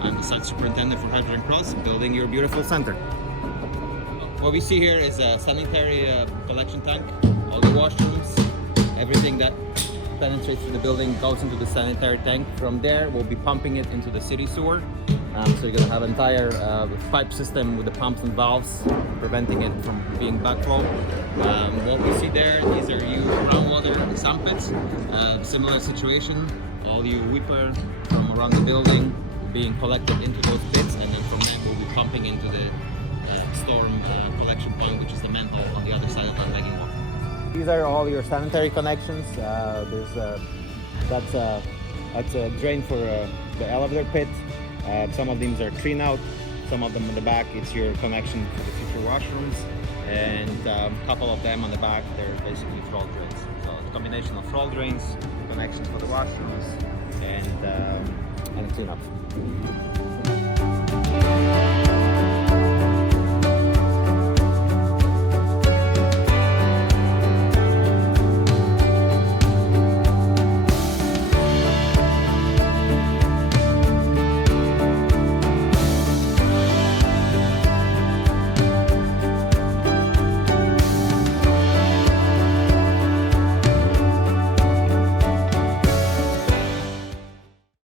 I'm the site superintendent for Hydrogen Cross, building your beautiful center. What we see here is a sanitary collection tank. All the washrooms, everything that penetrates through the building goes into the sanitary tank. From there, we'll be pumping it into the city sewer. So you're going to have an entire pipe system with the pumps and valves, preventing it from being backflow. What we see there, these are your groundwater sump pits. Similar situation, all your weeper from around the building being collected into those pits, and then from there we'll be pumping into the storm collection point, which is the manhole on the other side of that begging wall. These are all your sanitary connections. That's a drain for the elevator pit. Some of them are clean out, some of them on the back it's your connection for the future washrooms, and a couple of them on the back they're basically flow drains. So a combination of flow drains, connections for the washrooms, and cleanup.